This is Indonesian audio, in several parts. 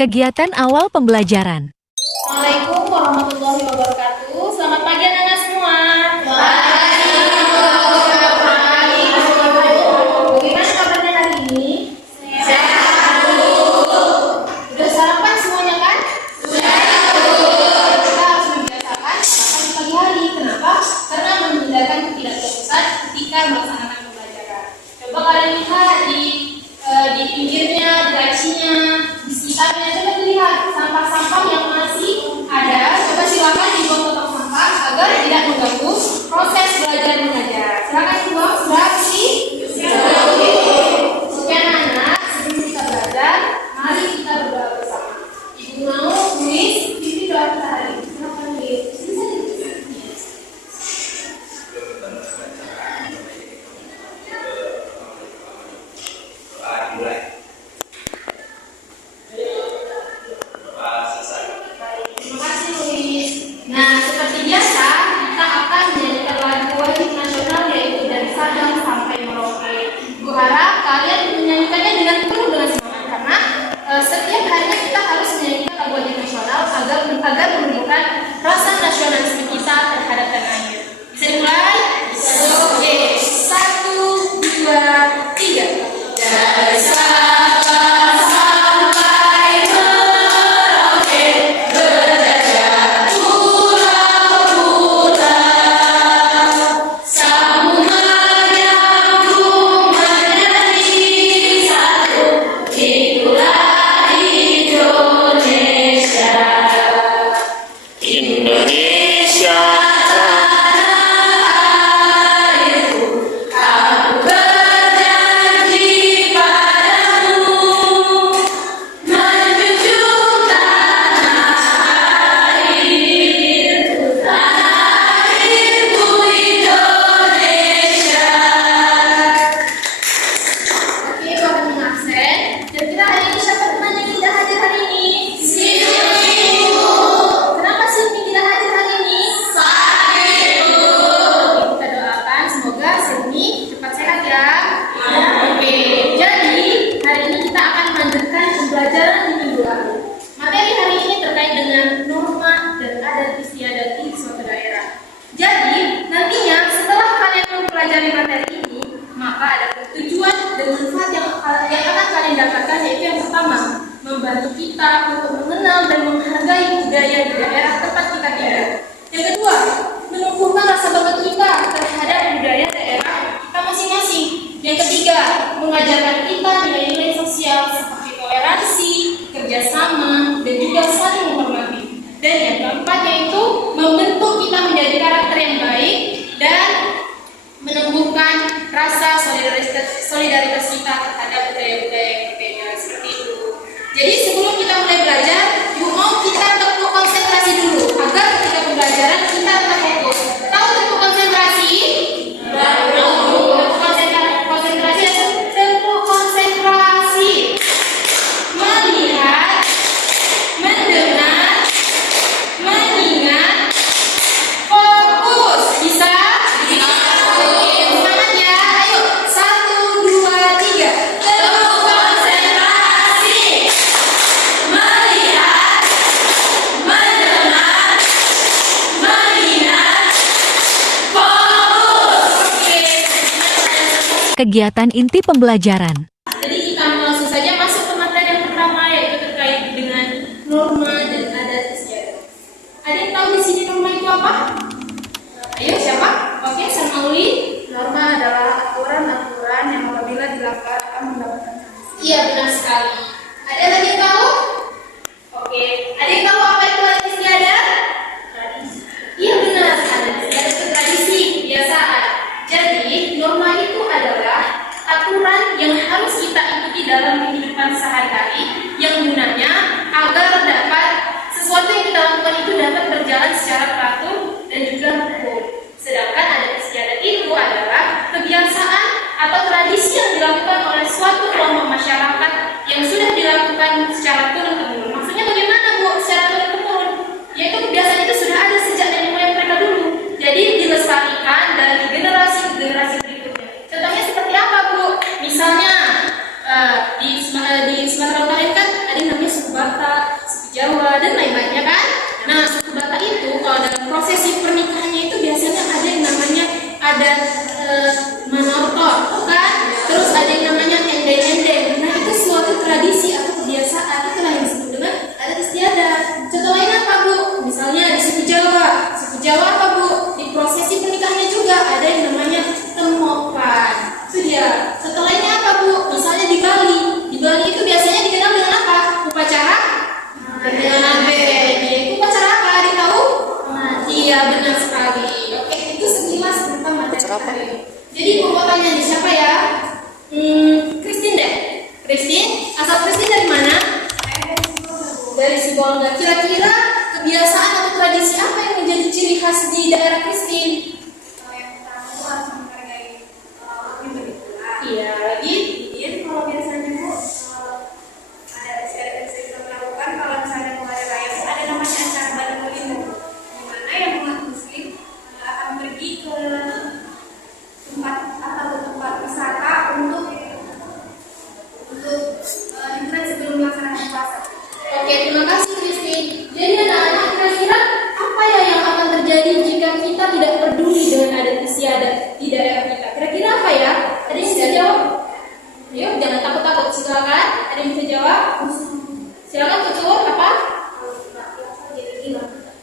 Kegiatan awal pembelajaran. Assalamualaikum warahmatullahi wabarakatuh. Selamat pagi anak-anak semua. Bagaimana kabarnya hari ini? Sehat. Sudah sarapan semuanya kan? Sudah. Kita harus membiasakan sarapan di pagi hari. Kenapa? Karena menghindarkan ketidakfokusan ketika melaksanakan pembelajaran. Coba kalian lihat di pinggirnya, di lacinya, di sekitarnya. Coba lihat sampah-sampah yang masih ada. Coba silakan dibuang ke tong sampah agar tidak mengganggu proses belajar mengajar. Silakan dibuang. Sudah sih? Oke anak-anak, sebelum kita belajar, mari kita berdoa bersama. Ibu mau tulis pimpin doa kita hari ini. Silakan Nah, seperti biasa, kita akan menyanyikan lagu wajib nasional yaitu dari Sabang sampai Merauke. Ibu harap kalian menyanyikannya dengan penuh dengan semangat karena setiap harinya kita harus menyanyikan lagu wajib nasional agar menunjukkan rasa nasionalisme kita terhadap tanah air. Bisa dimulai? Oke, 1, 2, 3. Dari Sabang sampai Merauke, berjajah pulau-pulau, samudra nyambung menjadi satu, itulah Indonesia. Indonesia Aku berjanji padamu menjunjung tanah airku Indonesia. Oke, Bapak mengaksen. Kira-kira hari ini siapa teman yang tidak hadir hari ini? Silmi. Kenapa Silmi tidak hadir hari ini? Sakit. Oke, kita doakan semoga Silmi cepat sehat ya. Oke, jadi hari ini kita akan melanjutkan pembelajaran di minggu lalu. Materi hari ini terkait dengan norma dan adat istiadat di suatu daerah. Jadi, nantinya setelah kalian mempelajari materi ini, maka ada tujuan dan manfaat yang akan kalian dapatkan, yaitu yang pertama, membantu kita untuk mengenal dan menghargai budaya di daerah tempat kita tinggal. Yang kedua, menumbuhkan rasa bangga kita terhadap budaya daerah kita masing-masing. Yang ketiga, mengajarkan kita nilai-nilai sosial seperti toleransi, kerjasama, dan juga saling menghormati. Dan yang keempat yaitu membentuk kita menjadi karakter yang baik dan menumbuhkan rasa solidaritas kita terhadap budaya-budaya yang berbeda seperti itu. Jadi sebelum kita mulai belajar, Ibu mau kita tekuk konsentrasi dulu agar ketika pembelajaran kita tetap fokus. Tahu tekuk konsentrasi? Konsentrasi tekuk konsentrasi. Melihat, mendengar, mengingat, fokus. Bisa? Semangat ya. Ayo, 1, 2, 3. Tekuk konsentrasi. Melihat, mendengar, mengingat, fokus. Oke. Kegiatan inti pembelajaran. Jadi kita langsung saja masuk ke materi yang pertama, yaitu terkait dengan norma dan adat istiadat. Ada yang tahu di sini norma itu apa? Ayo siapa? Oke, Sarmauli. Norma adalah aturan-aturan yang apabila dilanggar akan mendapatkan sanksi. Iya, benar sekali. Ada lagi yang tahu? Oke, ada yang tahu apa itu adat istiadat? Tradisi. Iya benar, adat istiadat itu tradisi, kebiasaan. Jadi, norma itu adalah aturan yang harus kita ikuti dalam kehidupan sehari-hari yang gunanya agar dapat sesuatu yang kita lakukan itu dapat berjalan secara teratur dan juga hukum. Sedangkan adat istiadat itu adalah kebiasaan atau tradisi yang dilakukan oleh suatu kelompok masyarakat yang sudah dilakukan secara turun-temurun. Maksudnya bagaimana Bu secara turun-temurun? Yaitu kebiasaan itu sudah ada sejak dari moyang mereka dulu. Jadi dilestarikan dari generasi ke generasi berikutnya. Contohnya seperti apa Bu? Misalnya di Sumatera ada manortor, kan? Terus ada yang namanya endeng-endeng. Nah, itu suatu tradisi atau kebiasaan, itulah yang disebut dengan adat istiadat. Contoh lain apa, Bu? Misalnya di suku Jawa. Suku Jawa apa, Bu? Di prosesi pernikahannya juga ada yang namanya temopan. Itu dia. Contoh lainnya apa, Bu? Misalnya di Bali. Di Bali itu biasanya dikenal dengan apa? Upacara Nabe. Itu upacara apa? Ada tahu? Iya, benar sekali. Oke, itu sekilas tentang materi hari ini. Jadi mau tanya nih, siapa ya? Christine deh. Christine, asal Christine dari mana? Dari Sibolga. Kira-kira kebiasaan atau tradisi apa yang menjadi ciri khas di daerah Christine? Yang pertama itu harus menghargai orang yang berbeda. Iya, lagi? Kalau biasanya Bu, ada istiadat yang bisa kita lakukan kalau misalnya mau hari raya itu ada namanya acara Bali Molimo, di mana yang umat Muslim akan pergi ke tempat atau ke tempat wisata untuk liburan sebelum melaksanakan puasa. Oke, terima kasih Christine. Jadi anak-anak, kira-kira apa ya yang akan terjadi jika kita tidak peduli dengan adat istiadat di daerah kita? Kira-kira apa ya? Ada yang bisa jawab? Ayo, jangan takut-takut. Silakan. Ada yang bisa jawab? Silakan Cucur. Apa?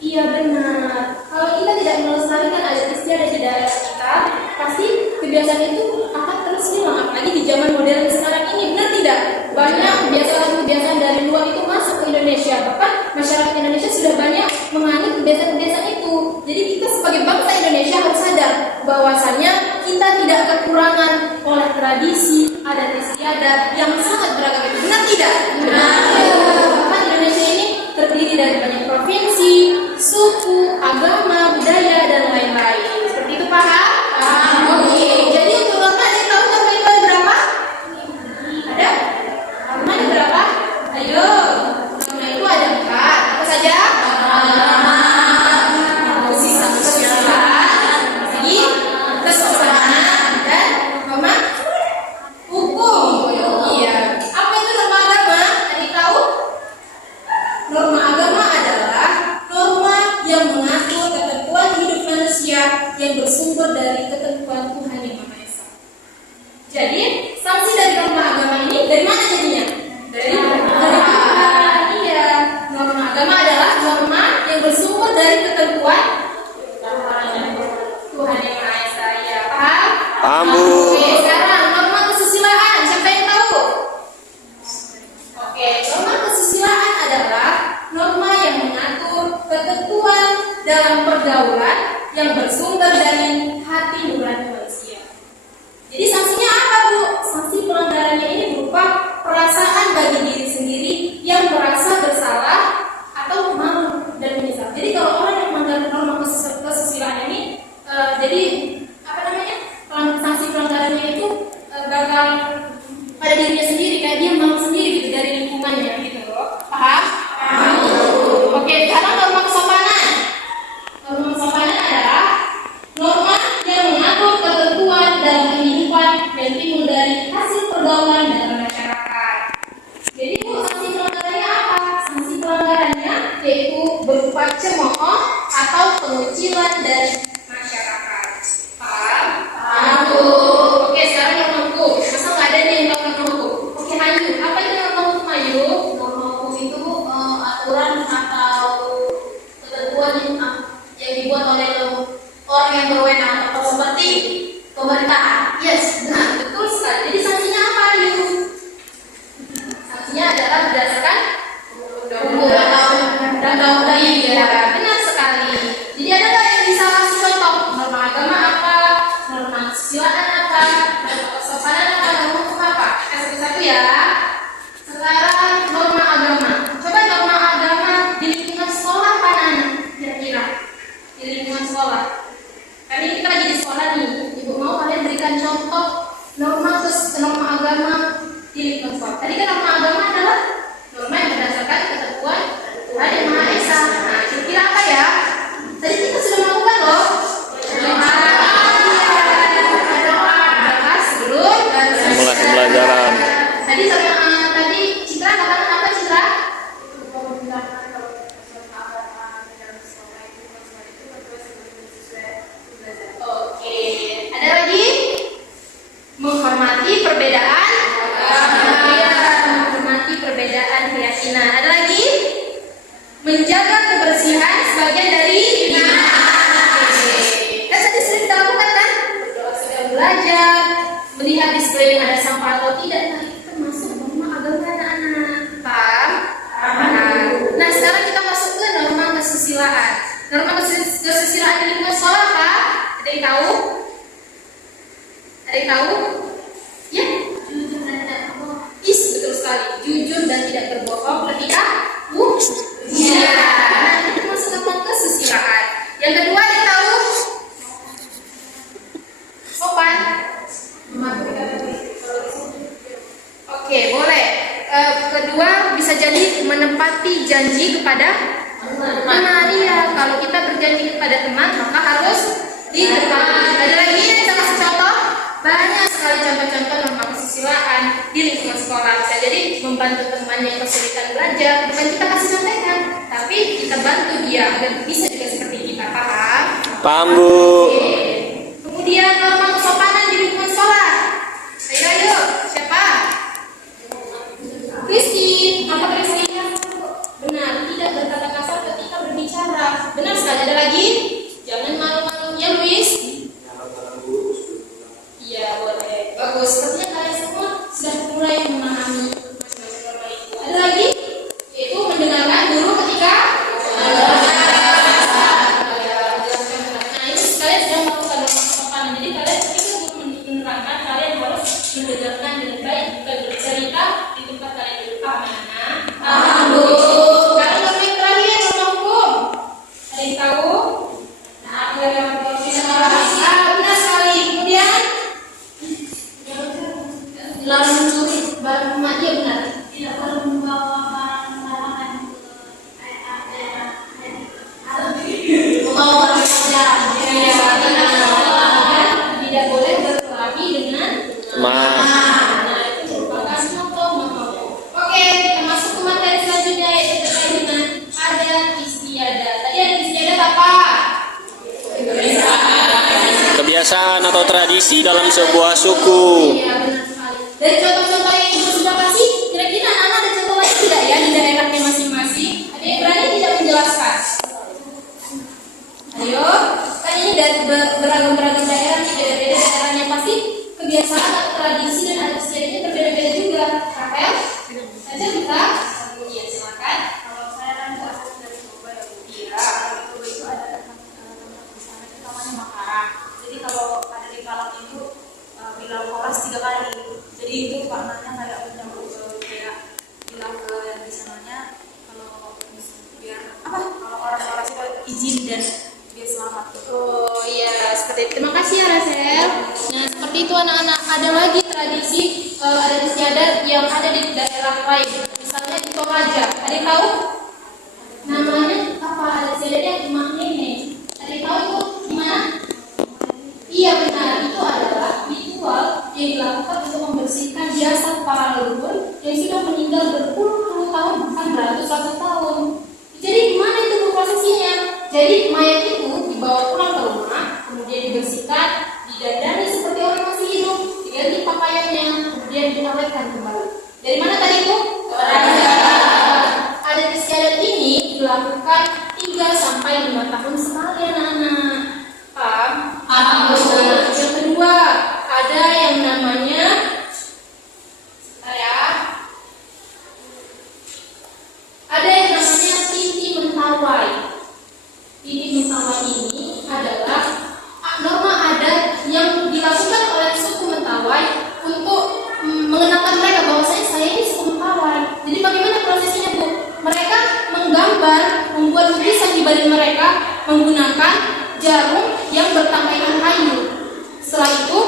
Iya, benar. Kalau kita tidak melestarikan adat istiadat di daerah kita, pasti kebiasaan itu akan terus hilang. Apalagi di zaman modern sekarang ini, benar tidak? Banyak kebiasaan-kebiasaan dari luar itu masuk ke Indonesia. Bahkan masyarakat Indonesia sudah banyak menganut kebiasaan-kebiasaan itu. Jadi kita sebagai bangsa Indonesia harus sadar bahwasannya kita tidak kekurangan oleh tradisi adat istiadat yang sangat beragam itu. Benar tidak? Benar. Bahkan Indonesia ini terdiri dari banyak provinsi, suku, agama, budaya, dan lain-lain. Seperti itu, paham? Oke. Jadi untuk norma ada yang tahu norma itu ada berapa? Ada? Norma ada berapa? Ayo. Norma itu ada 4. Apa saja? Kesopanan dan norma hukum. Iya. Apa itu norma agama? Ada yang tahu? Norma agama adalah norma yang mengatur ketentuan hidup manusia yang bersumber dari ketentuan Tuhan Yang Maha Esa. Jadi, sanksi dari norma agama ini dari mana jadinya? Dari Tuhan. Iya. Norma agama adalah norma yang bersumber dari ketentuan Tuhan Yang Maha Esa. Ya, paham? Paham, Bu. Oke, sekarang norma kesusilaan. Siapa yang tahu? Oke, norma kesusilaan adalah norma yang mengatur ketentuan dalam pergaulan yang bersumber dari hati nurani manusia. Jadi sanksinya apa, Bu? Sanksi pelanggarannya ini berupa perasaan bagi diri sendiri yang merasa bersalah atau malu dan menyesal. Jadi kalau orang yang melanggar norma kesusilaan ini, jadi apa namanya? Sanksi pelanggarannya itu bakal pada dirinya sendiri, kayak dia malu sendiri gitu dari lingkungannya gitu loh. Paham? Paham. Oke, sekarang norma kesopanan. Norma kesopanan adalah norma yang mengatur ketentuan dalam kehidupan yang timbul dari hasil pergaulan dalam masyarakat. Jadi Bu, sanksi pelanggarannya apa? Sanksi pelanggarannya yaitu berupa cemooh atau pengucilan dari masyarakat. Paham? Paham, Bu. Oke, sekarang norma hukum. Masa nggak ada nih yang tahu norma hukum? Oke, Ayu. Apa itu norma hukum, Ayu? Norma hukum itu aturan atau ketentuan yang dibuat oleh orang yang berwenang atau seperti pemerintahan. Yes, benar, betul sekali. Jadi sanksinya apa, Ayu? Sanksinya adalah berdasarkan hukum dan undang-undang yang ada. Benar sekali. Jadi ada nggak yang bisa kasih contoh? Norma agama apa? Norma kesusilaan apa? Norma kesopanan apa? Norma hukum apa? Satu-satu ya. Sekarang norma agama. Coba norma agama di lingkungan sekolah apa, anak? Kira-kira di lingkungan sekolah. Kan ini kita lagi di sekolah nih. Ibu mau kalian berikan contoh Menjaga kebersihan sebagian dari iman. Kan tadi sering kita lakukan kan? Berdoa sedang belajar, melihat di sekeliling ada sampah atau tidak. Nah, itu termasuk norma agama anak-anak. Paham? Nah, sekarang kita masuk ke norma kesusilaan. Norma kesusilaan di lingkungan sekolah apa? Ada yang tahu? Ada yang tahu? Ya? Jujur dan tidak berbohong. Betul sekali. Jujur dan tidak berbohong ketika ujian. Nah, itu termasuk norma kesusilaan. Yang kedua, ada yang tahu? Sopan. Oke, boleh. Kedua, bisa jadi menepati janji kepada teman. Iya, kalau kita berjanji kepada teman, maka harus ditepati. Ada lagi yang kita kasih contoh? Banyak sekali contoh-contoh norma kesusilaan di lingkungan sekolah. Bisa jadi membantu teman yang kesulitan belajar, bukan kita kasih contekan, tapi kita bantu dia agar bisa juga seperti kita. Paham? Paham, Bu. Oke. Kemudian norma kesopanan di lingkungan sekolah. Ayo, siapa? Kristi. Apa Kristi? Benar, tidak berkata kasar ketika berbicara. Benar sekali. Ada lagi? Jangan malu-malu. Ya, Luis? Iya, boleh. Bagus. Sepertinya kalian semua sudah mulai memahami masing-masing norma itu. Ada lagi? Yaitu mendengarkan guru ketika Nah, ini kalian sudah melakukan norma kesopanan. Jadi kalian ketika guru menerangkan, kalian harus mendengarkan dengan baik, bukan bercerita di tempat kalian duduk. Paham, Bu? Sekarang norma yang terakhir, norma hukum. Ada yang tahu? Benar sekali. Kemudian dilarang mencuri barang rumah. Dia benar. Tidak perlu membawa barang sembarangan membawa barang sembarangan. Tidak boleh berkelahi dengan Ma. itu merupakan contoh. Oke, kita masuk ke materi selanjutnya, yaitu terkait dengan adat istiadat. Tadi adat istiadat apa? Kebiasaan atau tradisi dalam sebuah suku. Iya, benar sekali. Dari contoh-contoh yang ibu sudah kasih, kira-kira anak-anak ada contoh lain tidak ya di daerahnya masing-masing? Ada yang berani tidak menjelaskan? Ayo, kan ini dari beragam-beragam daerah nih, beda-beda daerahnya pasti kebiasaan atau tradisi dan adat istiadatnya berbeda-beda juga. Rafael, saja kita. Iya, silakan. Kalau saya kan asal dari Toba ya, Bu. Iya. Toba itu ada tempat di sana itu namanya Makaram. Jadi kalau ada di Kalang itu bilang horas 3 kali. Jadi itu maknanya kayak menyambut kayak bilang ke yang di sananya kalau biar apa? Kalau horas-horas itu izin dan biar selamat. Oh iya, seperti itu. Terima kasih ya Rasel. Nah, seperti itu anak-anak. Ada lagi tradisi adat istiadat yang ada di daerah lain. Misalnya di Toraja. Ada yang tahu? Namanya apa? Adat istiadatnya maknanya ini. Ada yang tahu itu gimana? Iya benar, itu adalah ritual yang dilakukan untuk membersihkan jasad para leluhur yang sudah meninggal berpuluh-puluh tahun, bahkan beratus-ratus tahun. Jadi gimana itu prosesinya? Jadi mayat itu dibawa pulang ke rumah, kemudian dibersihkan, didandani seperti orang masih hidup, diganti pakaiannya, kemudian diawetkan kembali. Dari mana tadi itu? Toraja. Adat istiadat ini dilakukan 3 sampai 5 tahun sekali anak-anak. Paham? Nah, yang kedua, ada yang namanya ada yang namanya titi mentawai. Titi mentawai ini adalah norma adat yang dilakukan oleh suku Mentawai untuk mengenalkan mereka bahwasanya saya ini suku Mentawai. Jadi bagaimana prosesnya, Bu? Mereka menggambar, membuat lukisan di badan mereka menggunakan jarum yang bertangkaikan kayu. Setelah itu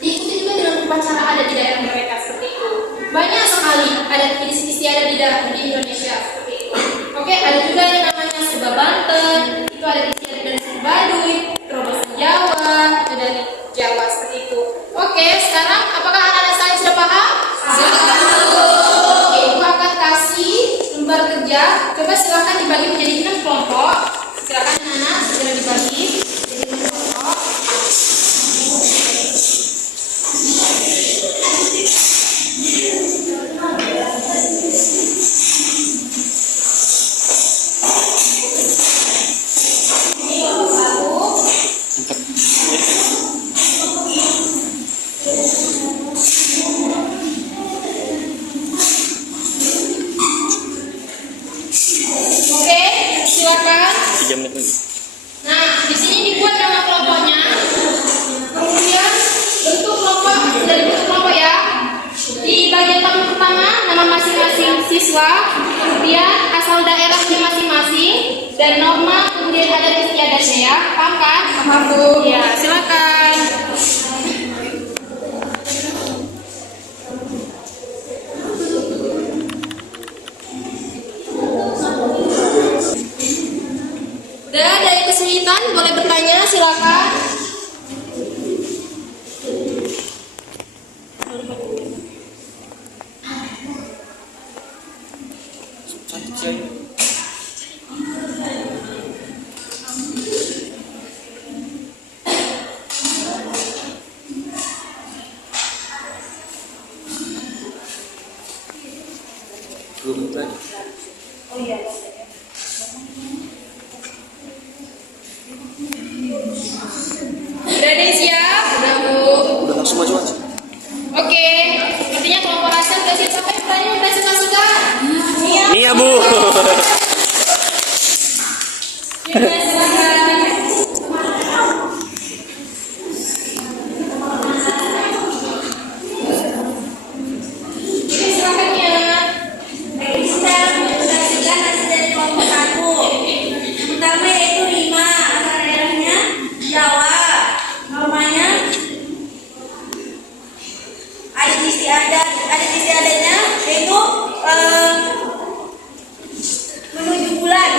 diikuti juga dengan upacara adat di daerah mereka seperti itu. Banyak sekali adat istiadat di daerah di Indonesia seperti itu. Oke, ada juga yang namanya Seba Banten, itu ada istiadat dari suku Baduy, Terobosan Jawa, itu dari Jawa seperti itu. Oke, sekarang apakah anak-anak saya sudah paham? Oke, Ibu akan kasih lembar kerja. Coba silakan dibagi menjadi 6 kelompok. Silakan anak-anak segera dibagi jadi 6 kelompok. siswa, kemudian asal daerah masing-masing, dan norma, kemudian adat istiadatnya ya. Paham kan? Paham Bu. Ya, silakan. Udah, dari kesulitan boleh bertanya, silakan. Udah deh, siap? Udah Bu. Udah langsung maju aja. Oke, intinya kelompok rasa udah siap. Siapa yang bertanya udah suka-suka? Nia Bu. Ya, silakan. Oke, silakan ya. Baik, kita menjelaskan hasil dari kelompok 1. Yang pertama yaitu rima, asal daerahnya Jawa. Normanya adat istiadatnya yaitu menuju bulan.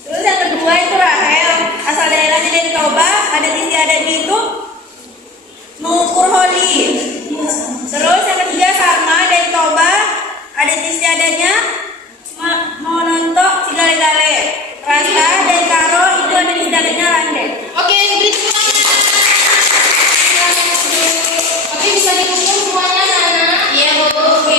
Terus yang kedua itu Rahel, asal daerahnya dari Toba, adat istiadatnya itu mengukur holi. Terus yang ketiga Sarma dari Toba, adat istiadatnya menontok sigale-gale. Rasta dan Karo itu adat istiadatnya lande. Oke, beri tepuk tangan. Oke, bisa dikumpul semuanya, Nana? Iya, Bu. Oke.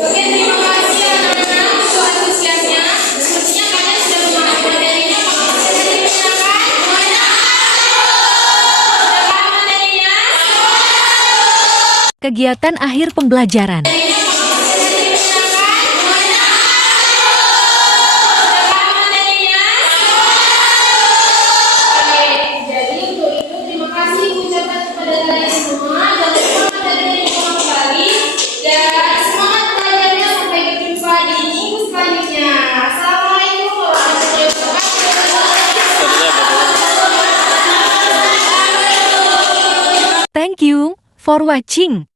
Oke, terima kasih ya, Nana, untuk antusiasnya. Sepertinya kalian sudah memahami materinya. Apakah sudah dipersiapkan? Sudah paham materinya? Kegiatan akhir pembelajaran. Thank you for watching.